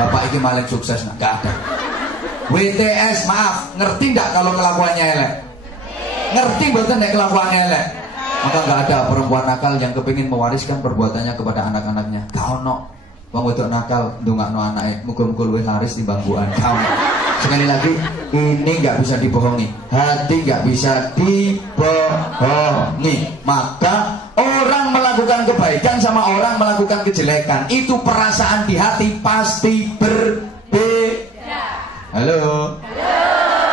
bapak ini maling sukses, nggak ada. WTS, maaf, ngerti nggak kalau kelakuannya elek? Ngerti betul nek kelakuannya elek? Maka nggak ada perempuan nakal yang kepingin mewariskan perbuatannya kepada anak-anaknya. Kau no, bang wedok nakal, ndongakno anake, muga-muga luwih laris timbang buan. Kau. Sekali lagi, ini nggak bisa dibohongi. Hati nggak bisa dibohongi. Maka orang melakukan kebaikan sama orang melakukan kejelekan, itu perasaan di hati pasti berbeda. Halo.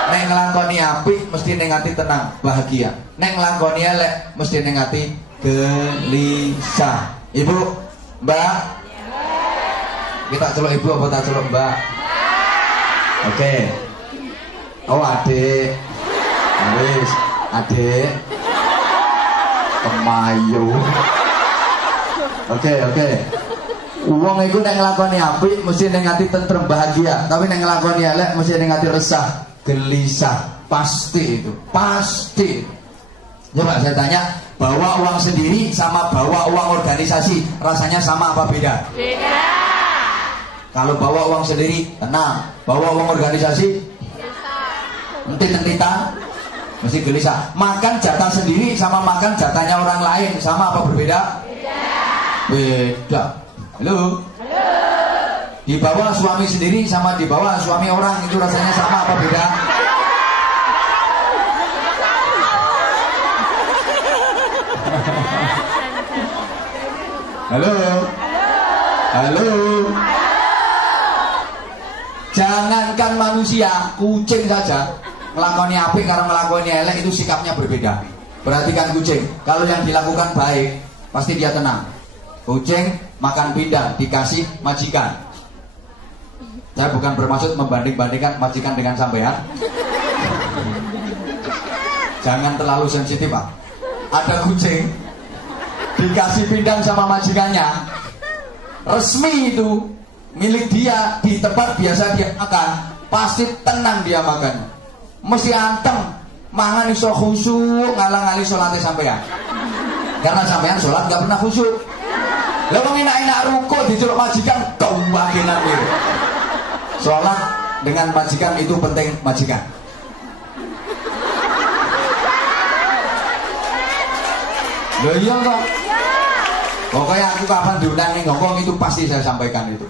Nek nglakoni apik mesti ning ati tenang, bahagia. Nek nglakoni elek mesti ning ati gelisah. Ibu, Mbak. Kita celuk ibu apa tak celuk Mbak? Oke. Oh, adik. Wis, adik. Kemayu. Oke. Wong iku nek nglakoni apik mesti ning ati tentrem bahagia, tapi nek nglakoni elek mesti ning ati resah, gelisah. Pasti itu, pasti. Coba saya tanya, bawa uang sendiri sama bawa uang organisasi rasanya sama apa beda? Beda. Kalau bawa uang sendiri tenang, bawa uang organisasi entit-entitan mesti gelisah. Makan jatah sendiri sama makan jatahnya orang lain sama apa berbeda? Beda. Halo. Dibawa suami sendiri sama dibawa suami orang itu rasanya sama apa beda? Halo. Jangankan manusia, kucing saja ngelakoni apik karo ngelakoni elek itu sikapnya berbeda. Perhatikan kucing, kalau yang dilakukan baik pasti dia tenang. Kucing makan pindang dikasih majikan. Saya bukan bermaksud membanding-bandingkan majikan dengan sampean. Jangan terlalu sensitif, Pak. Ada kucing dikasih pindang sama majikannya, resmi itu milik dia, di tempat biasa dia makan, pasti tenang dia makan. Mesti anteng, mangan iso khusyuk, ngalang-ngali sholatnya sampean. Karena sampean sholat gak pernah khusyuk. Lah wong enak-enak ruko diceluk majikan kewakilan dia. Sholat dengan majikan itu penting majikan. Loh iya kok. Pokoknya aku kapan diundang ning Hongkong itu pasti saya sampaikan itu.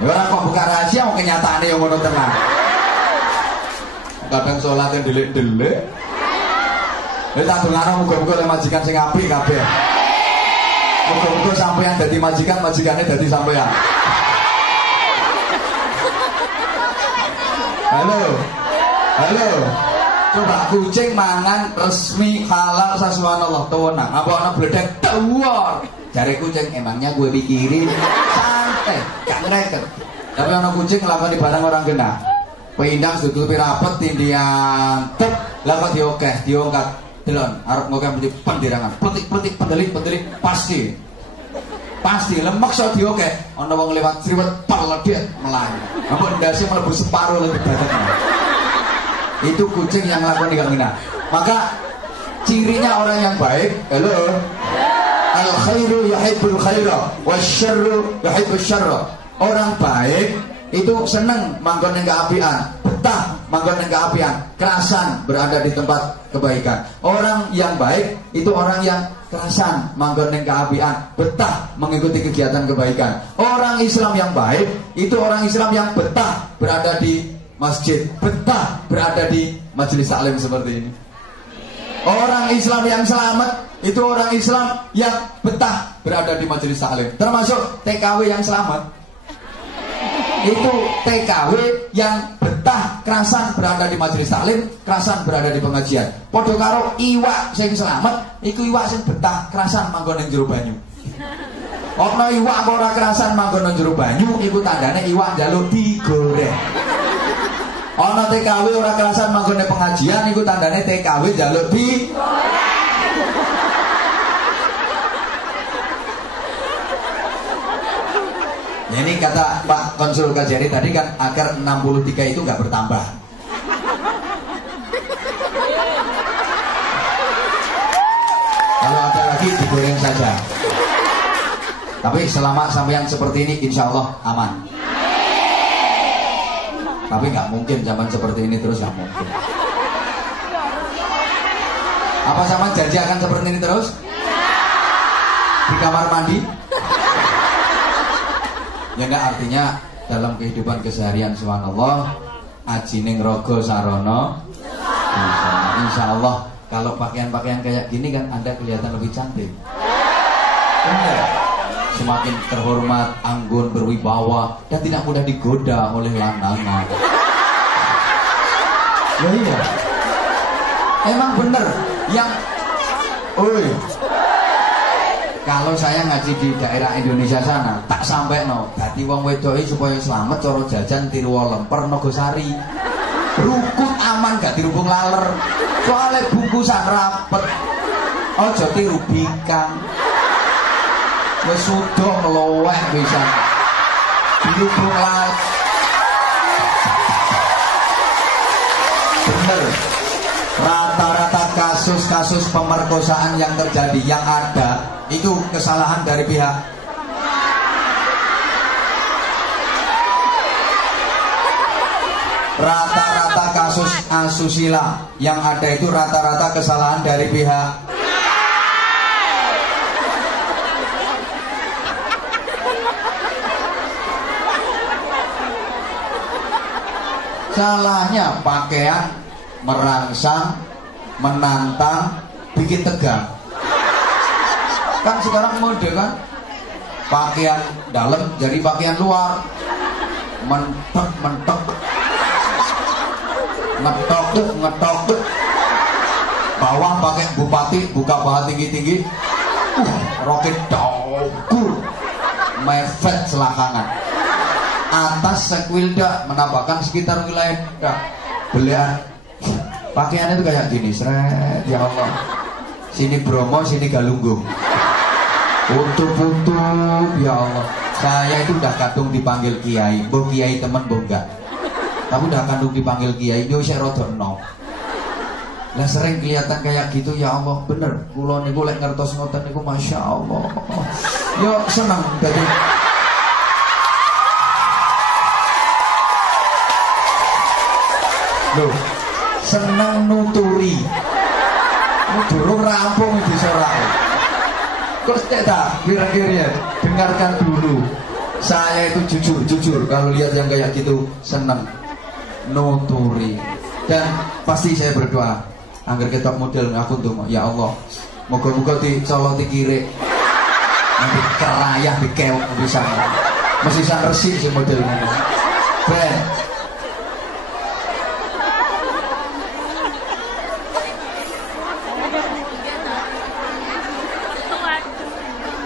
Orang kok buka rahasia mau kenyataannya yang ngono tenang. Kadang sholat yang delik-delik. Lha tak dongano muga-muga le majikan sing apik kabeh. Muga-muga sampeyan dadi majikan, majikannya dadi sampeyan. Halo. Coba kucing mangan resmi halal saswanallah tuwenang. Apa ana bledek tuwor. Jare kucing emangnya gue pikirin santai, gak ngereken. Tapi ana kucing nglakoni barang orang genah. Pindang ditutupi rapet tindian tek, lah kok diokeh, diongkat. Delon arep ngokeh mesti pendirangan. Petik pendelik pasti. Pasti lemak so diokeh. Ana wong lewat sriwet peledek melayu. Ampun ndase mlebu separo lebih badannya. Itu kucing yang ngelakuin gak ngena. Maka cirinya orang yang baik, halo. Al khairu yuhibbul khaira wasyarru yuhibbus syarra. Orang baik itu seneng manggon ning keapian, betah manggon ning keapian, kerasan berada di tempat kebaikan. Orang yang baik itu orang yang kerasan manggon ning keapian, betah mengikuti kegiatan kebaikan. Orang Islam yang baik itu orang Islam yang betah berada di masjid, betah berada di majelis taklim seperti ini. Orang Islam yang selamat itu orang Islam yang betah berada di majelis taklim. Termasuk TKW yang selamat. Itu TKW yang betah kerasan berada di majelis taklim, kerasan berada di pengajian. Padha karo iwak sing selamat, iku iwak sing betah kerasan manggon ning jero banyu. Ana iwak ora kerasan manggon ning jero banyu, iku tandane iwak njaluk digoreng. Ana TKW ora kerasan manggone pengajian iku tandane TKW njaluk di. Ini kata Pak Konsul Kajari tadi kan akar 63 itu nggak bertambah. Kalau ada lagi digoreng saja. Tapi selama sampean seperti ini insya Allah aman. Tapi nggak mungkin zaman seperti ini terus, nggak mungkin. Apa sama janji akan seperti ini terus? Di kamar mandi? Ya enggak, artinya dalam kehidupan keseharian subhanallah ajining rogo sarono. Insya Allah kalau pakaian-pakaian kayak gini kan Anda kelihatan lebih cantik. Benar. Semakin terhormat, anggun, berwibawa dan tidak mudah digoda oleh lanangan. Ya iya. Emang bener yang kalau saya ngaji di daerah Indonesia sana tak sampai no dadi wong wedok supaya selamat coro jajan tiru lemper Nogosari rukun aman gak dirubung laler soalnya bungkusan rapet ojo tiru bingkang wis sudah melowek bisa dirubung laler. Bener, rata-rata kasus-kasus pemerkosaan yang terjadi yang ada itu kesalahan dari pihak rata-rata kasus asusila yang ada itu rata-rata kesalahan dari pihak salahnya pakaian merangsang, menantang, bikin tegang. Kan sekarang mode kan pakaian dalam jadi pakaian luar, mentok ngetok bawah pakai bupati buka paha tinggi roket daukur mepet selakangan atas sekwilda menampakkan sekitar wilayah belian pakaiannya itu kayak gini seret ya Allah sini Bromo sini Galunggung putu ya Allah saya itu udah kadung dipanggil kiai boh kiai temen boh enggak tapi udah kadung dipanggil kiai itu saya rodok no lah sering kelihatan kayak gitu ya Allah bener kula niku lek ngertos ngoten niku Masya Allah yo seneng jadi loh seneng nuturi durung rampung di sorak terus tak kira-kira dengarkan dulu saya itu jujur kalau lihat yang kayak gitu seneng nuturi dan pasti saya berdoa agar kita model aku tuh ya Allah moga-moga dicoloti kiri nanti kerayah dikewok bisa mesti sang resik si modelnya ben.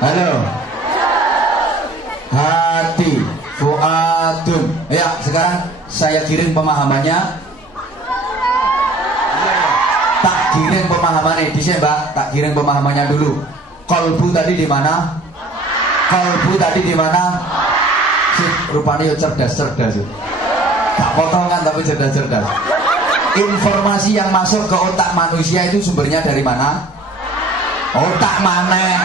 Halo. Hati, fuadun. Ya, sekarang saya kirim pemahamannya. Tak kirim pemahamannya, bisa Mbak? Tak kirim pemahamannya dulu. Kolbu tadi di mana? Kolbu tadi di mana? Rupanya cerdas. Tak potongan tapi cerdas. Informasi yang masuk ke otak manusia itu sumbernya dari mana? Otak mana?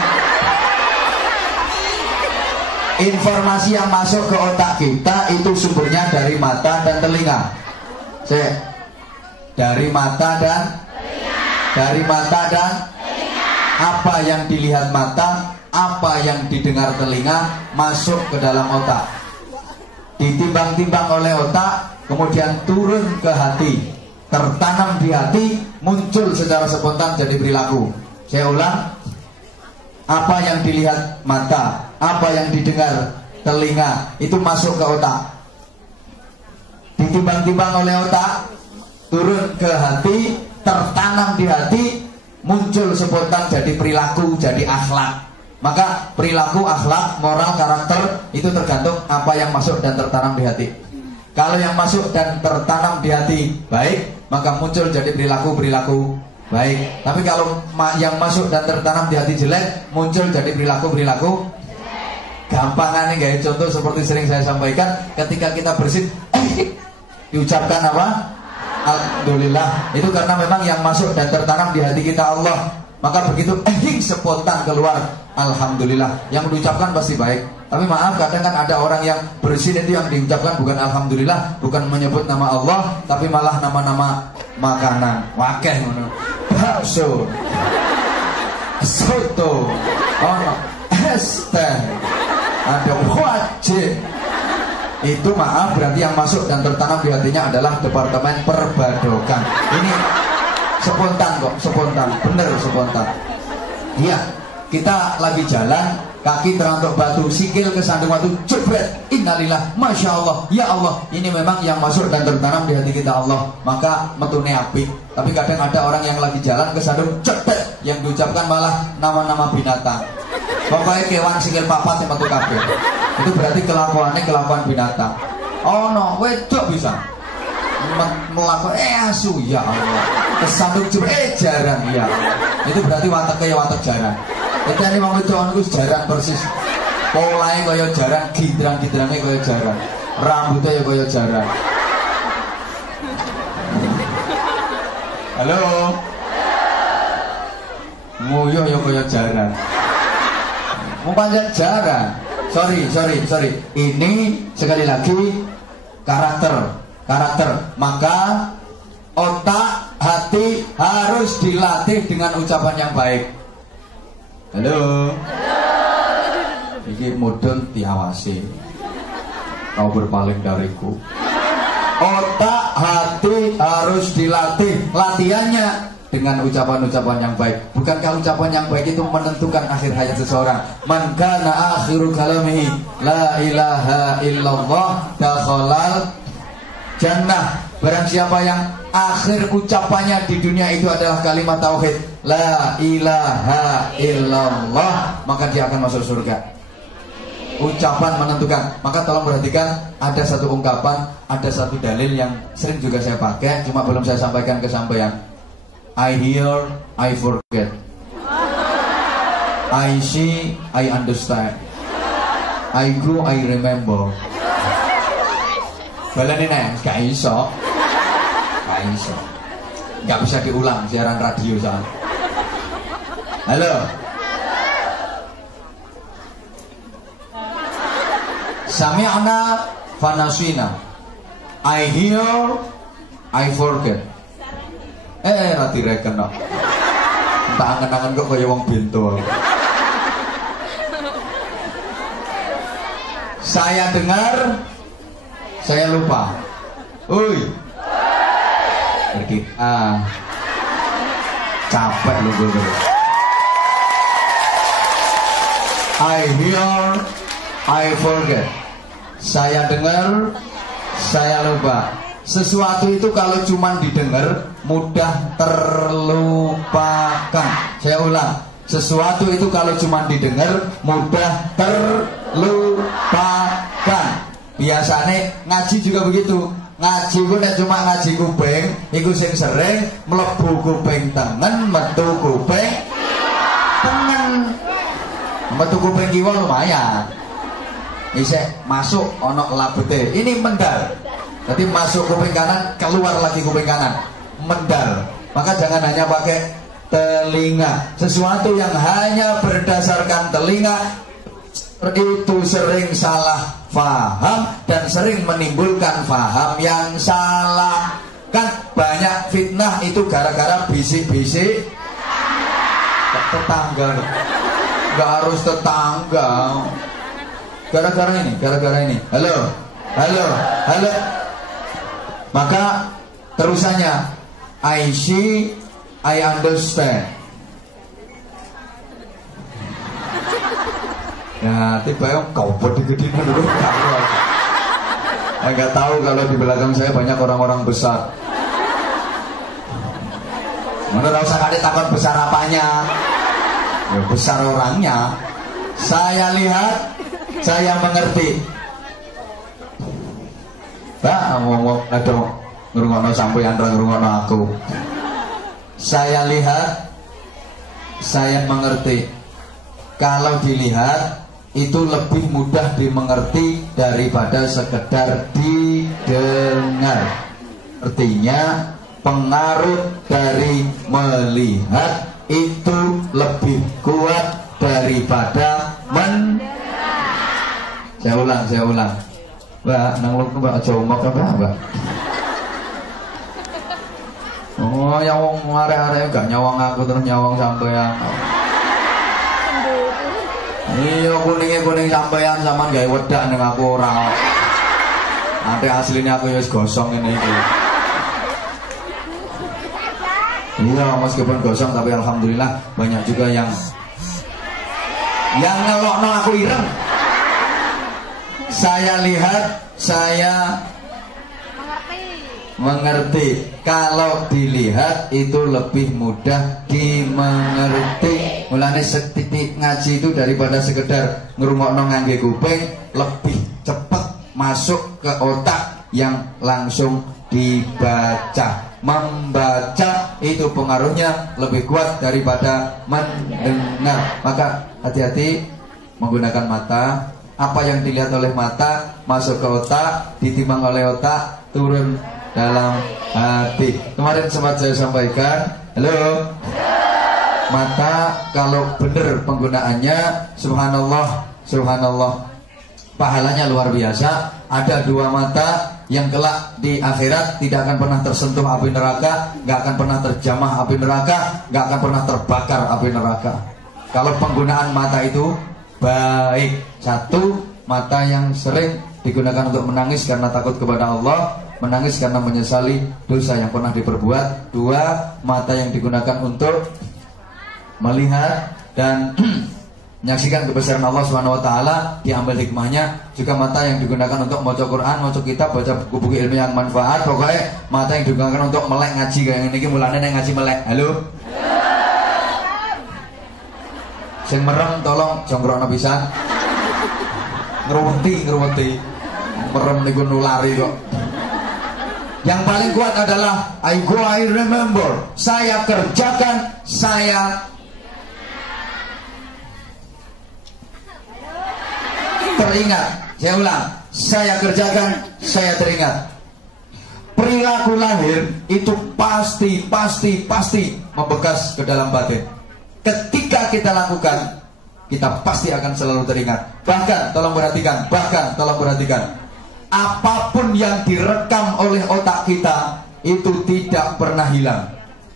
Informasi yang masuk ke otak kita itu sumbernya dari mata dan telinga. Dari mata dan apa yang dilihat mata, apa yang didengar telinga masuk ke dalam otak. Ditimbang-timbang oleh otak, kemudian turun ke hati, tertanam di hati, muncul secara spontan jadi perilaku. Saya ulang. Apa yang dilihat mata, apa yang didengar telinga itu masuk ke otak. Ditimbang-timbang oleh otak, turun ke hati, tertanam di hati, muncul spontan jadi perilaku, jadi akhlak. Maka perilaku, akhlak, moral, karakter itu tergantung apa yang masuk dan tertanam di hati. Kalau yang masuk dan tertanam di hati baik, maka muncul jadi perilaku baik. Tapi kalau yang masuk dan tertanam di hati jelek, muncul jadi perilaku gampangannya guys. Contoh seperti sering saya sampaikan, ketika kita bersin diucapkan apa? Alhamdulillah. Itu karena memang yang masuk dan tertanam di hati kita Allah. Maka begitu spontan keluar alhamdulillah, yang diucapkan pasti baik. Tapi maaf, kadang kan ada orang yang bersin itu yang diucapkan bukan alhamdulillah, bukan menyebut nama Allah, tapi malah nama-nama makanan. Wakeh ngono. Bakso, soto, es teh, ada wajib. Itu maaf, berarti yang masuk dan tertanam di hatinya adalah departemen perbadokan. Ini spontan kok, spontan, bener spontan. Iya, kita lagi jalan, kaki terantuk batu, sikil kesandung batu, jebret, innalillah, masya Allah, ya Allah. Ini memang yang masuk dan tertanam di hati kita Allah, maka metune apik. Tapi kadang ada orang yang lagi jalan kesandung jebret, yang diucapkan malah nama-nama binatang. Pokoknya kewan sikil papat yang metu kabeh. Itu berarti kelakuannya kelakuan binatang. Oh no, wedok bisa melakukan asu, ya Allah. Kesandung jebret, jarang, ya. Itu berarti wataknya watak jarang. Itu ini mau itu jarang persis. Polanya kaya jarang, gidrang-gidrangnya kaya jarang, rambutnya ya kaya jarang. Halo, nguyuh ya kaya jarang. Mau panjang jarang. Sorry. Ini sekali lagi karakter. Maka otak, hati harus dilatih dengan ucapan yang baik. Halo. Iki mudun diawasi. Kau berpaling dariku. Otak, hati harus dilatih. Latihannya dengan ucapan-ucapan yang baik. Bukankah ucapan yang baik itu menentukan akhir hayat seseorang? Man kana akhiru kalamihi la ilaha illallah dakhalal jannah. Barang siapa yang akhir ucapannya di dunia itu adalah kalimat tauhid, la ilaha illallah, maka dia akan masuk surga. Ucapan menentukan. Maka tolong perhatikan, ada satu ungkapan, ada satu dalil yang sering juga saya pakai, cuma belum saya sampaikan ke sampean. I hear, I forget. I see, I understand. I go, I remember. Balane nek gak iso. Gak bisa diulang siaran radio soal. Halo. Sami'na fanasina. I hear, I forget. Rati reken kok. Tak angen-angen kok kaya wong bento. Saya dengar, saya lupa. Oi. Pergi. Capek lu gue. I hear, I forget. Saya dengar, saya lupa. Sesuatu itu kalau cuma didengar mudah terlupakan. Saya ulang. Sesuatu itu kalau cuma didengar mudah terlupakan. Biasanya ngaji juga begitu. Ngaji ku nek cuma ngaji kuping, iku sing sering mlebu kuping tengen, metu kuping tengen. Metu kuping kiwa lumayan. Isih masuk ana labete. Ini mendal. Jadi masuk kuping kanan, keluar lagi kuping kanan. Mendal. Maka jangan hanya pakai telinga. Sesuatu yang hanya berdasarkan telinga itu sering salah faham dan sering menimbulkan faham yang salah. Kan banyak fitnah itu gara-gara bisik-bisik tetangga. Gak harus tetangga. Gara-gara ini. Halo. Maka terusannya I see, I understand. Ya, tiba-tiba kau gede-gedein dulu. Enggak tahu kalau di belakang saya banyak orang-orang besar. Mana tahu saya takut besar apanya? Ya besar orangnya. Saya lihat, saya mengerti. Mbak, ngomong ada ngrungokno sampeyan ra ngrungokno aku. Saya lihat, saya mengerti. Kalau dilihat itu lebih mudah dimengerti daripada sekedar didengar. Artinya pengaruh dari melihat itu lebih kuat daripada Saya ulang. Mbak, nang lu Mbak aja omong apa, Mbak? Oh, yang wong arek-arek gak nyawang aku terus nyawang sampean. Iya, kuning sampean sampean gawe wedak ning aku ora. Nanti aslinya aku wis gosong ini iki. Iya, meskipun gosong tapi alhamdulillah banyak juga yang ngelokno aku ireng. Saya lihat, saya mengerti. Kalau dilihat itu lebih mudah dimengerti. Mulane setitik ngaji itu daripada sekedar ngrungokno ngangge kuping, lebih cepat masuk ke otak yang langsung dibaca. Membaca itu pengaruhnya lebih kuat daripada mendengar. Maka hati-hati menggunakan mata. Apa yang dilihat oleh mata masuk ke otak, ditimbang oleh otak, turun dalam hati. Kemarin sempat saya sampaikan, halo, mata kalau benar penggunaannya, subhanallah, pahalanya luar biasa. Ada dua mata yang kelak di akhirat tidak akan pernah tersentuh api neraka, gak akan pernah terjamah api neraka, gak akan pernah terbakar api neraka. Kalau penggunaan mata itu baik. Satu, mata yang sering digunakan untuk menangis karena takut kepada Allah, menangis karena menyesali dosa yang pernah diperbuat. Dua, mata yang digunakan untuk melihat dan menyaksikan kebesaran Allah SWT, diambil hikmahnya. Juga mata yang digunakan untuk baca Quran, baca kitab, baca buku-buku ilmu yang manfaat. Pokoknya mata yang digunakan untuk melek ngaji kayak ini, mulanya yang ngaji melek. Halo? Sing merem tolong jongkrokno pisan. Ngeruweti. Merem niku nulari kok. Yang paling kuat adalah I remember. Saya kerjakan, saya teringat. Saya ulang. Saya kerjakan, saya teringat. Perilaku lahir itu pasti membekas ke dalam batin. Ketika kita lakukan, kita pasti akan selalu teringat. Bahkan, tolong perhatikan, apapun yang direkam oleh otak kita itu tidak pernah hilang,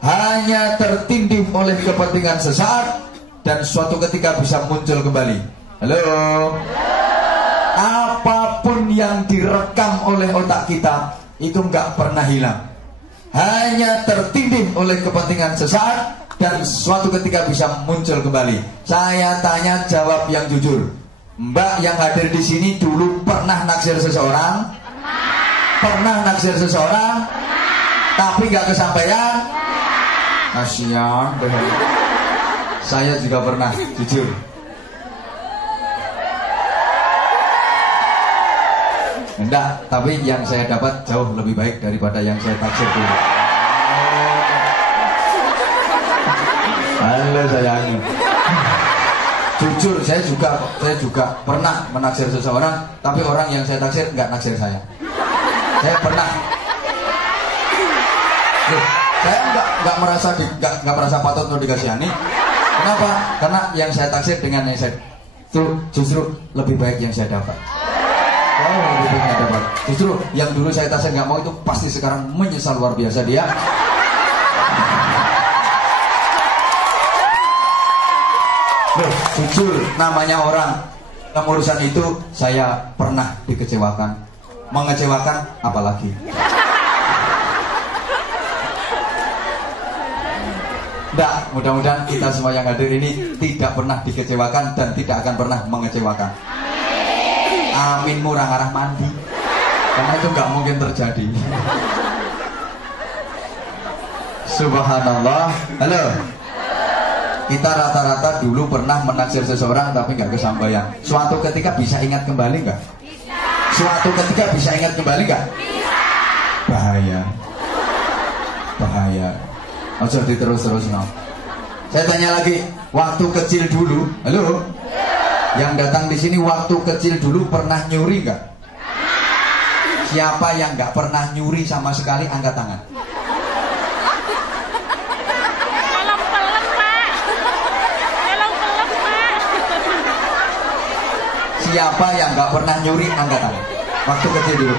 hanya tertindih oleh kepentingan sesaat dan suatu ketika bisa muncul kembali. Halo? Apapun yang direkam oleh otak kita itu nggak pernah hilang, hanya tertindih oleh kepentingan sesaat dan suatu ketika bisa muncul kembali. Saya tanya, jawab yang jujur. Mbak yang hadir di sini dulu pernah naksir seseorang? Pernah naksir seseorang? Tapi nggak kesampaian? Kasihan. Saya juga pernah, jujur. Enggak, tapi yang saya dapat jauh lebih baik daripada yang saya taksir dulu. Halo sayangnya. Jujur, saya juga pernah menaksir seseorang, tapi orang yang saya taksir nggak naksir saya. Saya pernah. Saya nggak merasa patut untuk dikasihani. Kenapa? Karena yang saya taksir dengan yang saya itu justru lebih baik yang saya dapat. Oh, lebih baik yang dapat. Justru yang dulu saya taksir nggak mau itu pasti sekarang menyesal luar biasa dia. Loh, jujur, namanya orang dalam urusan itu saya pernah dikecewakan. Mengecewakan apalagi. Nggak, mudah-mudahan kita semua yang hadir ini tidak pernah dikecewakan dan tidak akan pernah mengecewakan. Amin murah arah mandi. Karena itu nggak mungkin terjadi. Subhanallah. Halo. Kita rata-rata dulu pernah menaksir seseorang tapi nggak kesampaian. Suatu ketika bisa ingat kembali nggak? Suatu ketika bisa ingat kembali nggak? Bahaya. Ojo diterus-terus no. Saya tanya lagi, waktu kecil dulu, halo? Yang datang di sini waktu kecil dulu pernah nyuri nggak? Siapa yang nggak pernah nyuri sama sekali angkat tangan? Siapa yang nggak pernah nyuri angkat tangan? Waktu kecil dulu.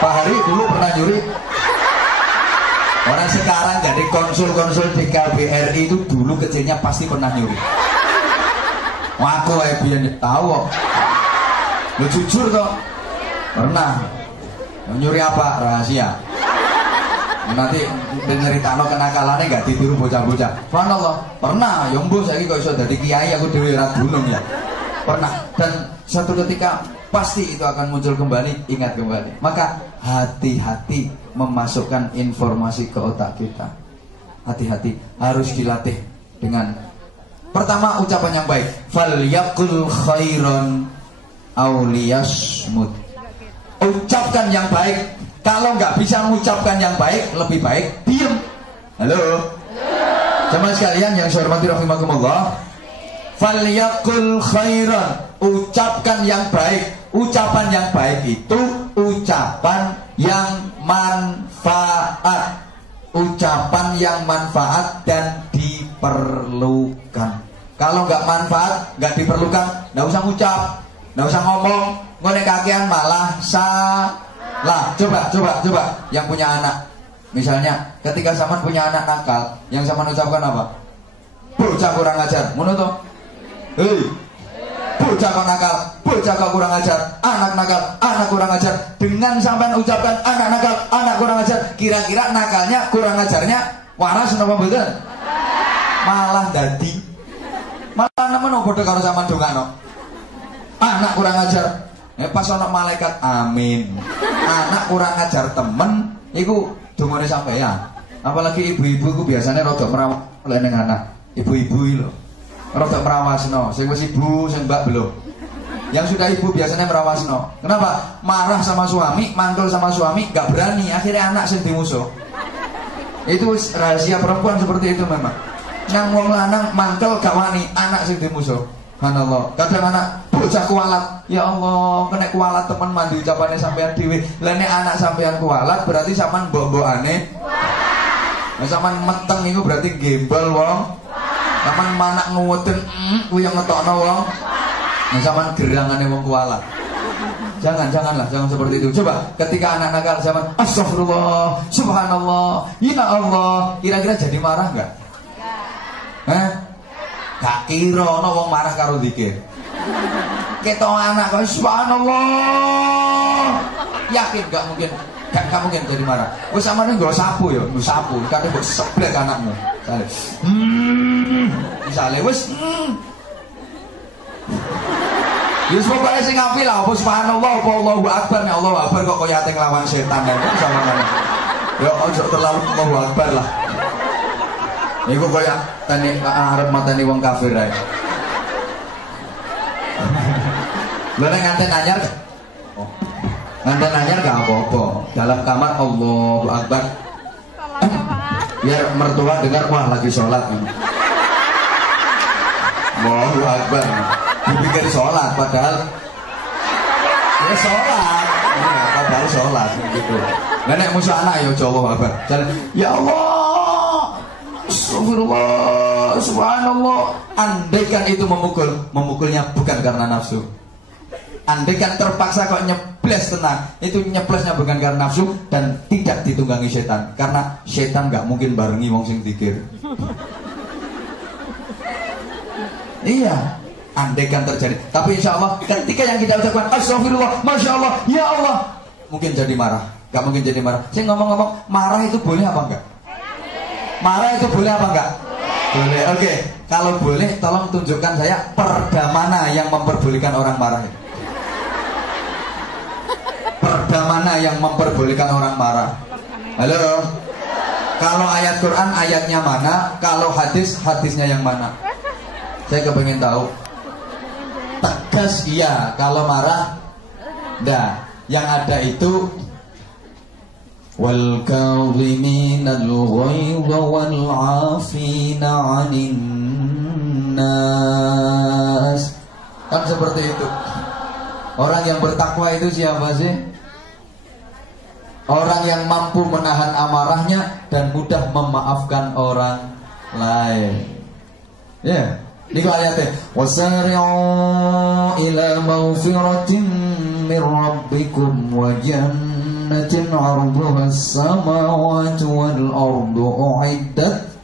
Pak Hari dulu pernah nyuri. Orang sekarang jadi konsul-konsul di KBRI itu dulu kecilnya pasti pernah nyuri. Wah, aku biar tahu kok. Lu jujur toh? Pernah. Nyuri apa? Rahasia. Nanti nyeritakno kenakalannya nggak ditiru bocah-bocah. Subhanallah, pernah. Yang mbok saiki kok iso dadi kiai aku dhewe ra gunung ya. Pernah. Dan satu ketika pasti itu akan muncul kembali, ingat kembali. Maka hati-hati memasukkan informasi ke otak kita. Hati-hati, harus dilatih dengan pertama ucapan yang baik. Falyaqul khairan aw liyasmut. Ucapkan yang baik. Kalau nggak bisa mengucapkan yang baik, lebih baik diam. Halo. Jemaah sekalian yang saya hormati rahimakumullah. Falyaqul khairan. Ucapkan yang baik. Ucapan yang baik itu ucapan yang manfaat. Ucapan yang manfaat dan diperlukan. Kalau nggak manfaat, nggak diperlukan, nggak usah ngucap, nggak usah ngomong. Ngone kakean malah salah. Coba yang punya anak. Misalnya ketika zaman punya anak nakal, yang zaman ucapkan apa? Bocah kurang ajar. Ngono to? Hei. Bocah kok nakal, bocah kok kurang ajar, anak nakal, anak kurang ajar. Dengan sampean ucapkan anak nakal, anak kurang ajar, kira-kira nakalnya, kurang ajarnya waras napa mboten? Malah dadi. Malah nemen padha karo sampean dongakno. Anak kurang ajar. Pas ana malaikat amin. Anak kurang ajar temen iku dongane sampean. Apalagi ibu-ibu ku biasanya rada merawat ning anak. Ibu-ibu iki lho. Rada merawasno, sing wis ibu, sing mbak belum. Yang sudah ibu biasanya merawasno. Kenapa? Marah sama suami, mantul sama suami, gak berani, akhirnya anak sing dimusuh. Itu rahasia perempuan seperti itu memang. Yang wong lanang mantul gak wani, anak sing dimusuh. Subhanallah. Kadang anak bocah kualat, ya Allah, kena kualat teman mandi ucapannya sampean dhewe. Lah nek anak sampean kualat berarti sampean mbok-mbokane. Nah, sampean meteng iku berarti gembel wong. Sampean manak nguweden kuwi yang ngetokno wong. Nah, sampean gerangane wong kualat. Jangan seperti itu. Coba ketika anak nakal sampean astagfirullah, subhanallah, ya Allah, kira-kira jadi marah enggak? Hah? Gak kira ana wong marah karo zikir. Ketok anak kok subhanallah. Yakin gak mungkin. Gak mungkin jadi marah. Wis sampeyan nggo sapu ya, nggo sapu. Kadang mbok seblek anakmu. Misale wis Yus pokoknya sing apil lah, apa subhanallah, apa Allahu Akbar. Nek Allahu Akbar kok kaya ate nglawan setan ya sampeyan. Ya ojo terlalu Allahu Akbar lah. Niku kaya tani arep mateni wong kafir ae. Lha nek nganten anyar. Nganten anyar gak apa-apa. Dalam kamar Allahu Akbar. Biar mertua dengar wah lagi sholat. Allahu Akbar. Dipikir sholat padahal ya sholat. Ya, padahal sholat gitu. Lah nek musuh anak ya Allahu Akbar. Ya Allah. Astagfirullah, subhanallah. Andaikan itu memukulnya bukan karena nafsu. Andaikan terpaksa kok nyebles tenang, itu nyeblesnya bukan karena nafsu dan tidak ditunggangi setan. Karena setan gak mungkin barengi wong sing zikir. Iya, andaikan terjadi. Tapi insya Allah ketika yang kita ucapkan astagfirullah, masya Allah, ya Allah, mungkin jadi marah. Gak mungkin jadi marah. Saya ngomong-ngomong, marah itu boleh apa enggak? Marah itu boleh apa enggak? Boleh. Oke, kalau boleh tolong tunjukkan saya perda mana yang memperbolehkan orang marah. Perda mana yang memperbolehkan orang marah? Halo? Kalau ayat Quran ayatnya mana? Kalau hadis hadisnya yang mana? Saya kepengen tahu. Tegas iya, kalau marah enggak. Yang ada itu wal kadhiminal ghaidha wal 'afina 'anil nas. Kan seperti itu. Orang yang bertakwa itu siapa sih? Orang yang mampu menahan amarahnya dan mudah memaafkan orang lain. Ya, Niku ayatnya wasari'u ila maghfiratin min rabbikum wa jannatin 'arduha as-samawati wal ardu u'iddat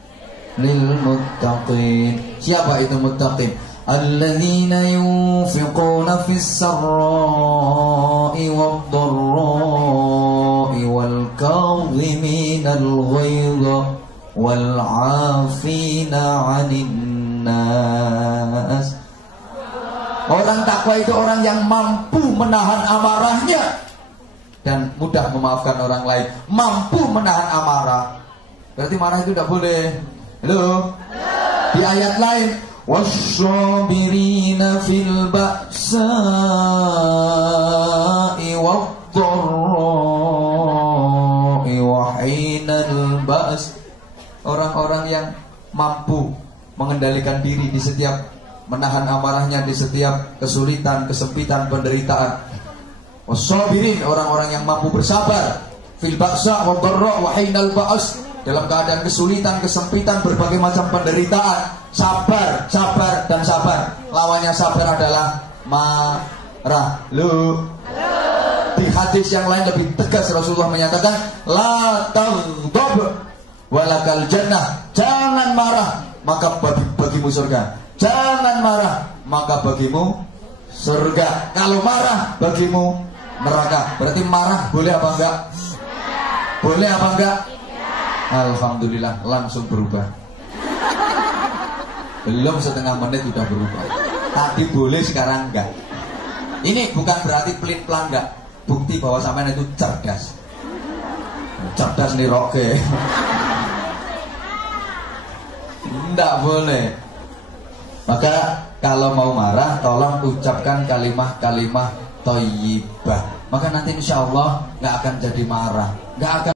lil muttaqin. Siapa itu muttaqin? Alladzina yunfiquna fis sarra'i wad dharra'i wal kadhiminal ghaidha wal 'afina 'anil nas. Orang takwa itu orang yang mampu menahan amarahnya dan mudah memaafkan orang lain. Mampu menahan amarah. Berarti marah itu tidak boleh. Halo? Di ayat lain, wasyabirina fil ba'sa'i wad-dharra'i wa hinal ba's. Orang-orang yang mampu mengendalikan diri di setiap menahan amarahnya di setiap kesulitan, kesempitan, penderitaan. Wassabirin, orang-orang yang mampu bersabar fil ba'sa' wad-dharra' wa hinal ba's, dalam keadaan kesulitan, kesempitan, berbagai macam penderitaan. Sabar, sabar, dan sabar. Lawannya sabar adalah marah. Lu. Di hadis yang lain lebih tegas Rasulullah menyatakan, la taghdab walakal jannah. Jangan marah, maka bagimu surga. Jangan marah, maka bagimu surga. Kalau marah, bagimu neraka. Berarti marah boleh apa enggak? Boleh apa enggak? Alhamdulillah, langsung berubah. Belum setengah menit sudah berubah. Tadi boleh, sekarang enggak. Ini bukan berarti pelin-pelan enggak. Bukti bahwa sampean itu cerdas. Cerdas nih roke. Enggak boleh. Maka kalau mau marah, tolong ucapkan kalimat-kalimat thayyibah. Maka nanti insya Allah nggak akan jadi marah, nggak akan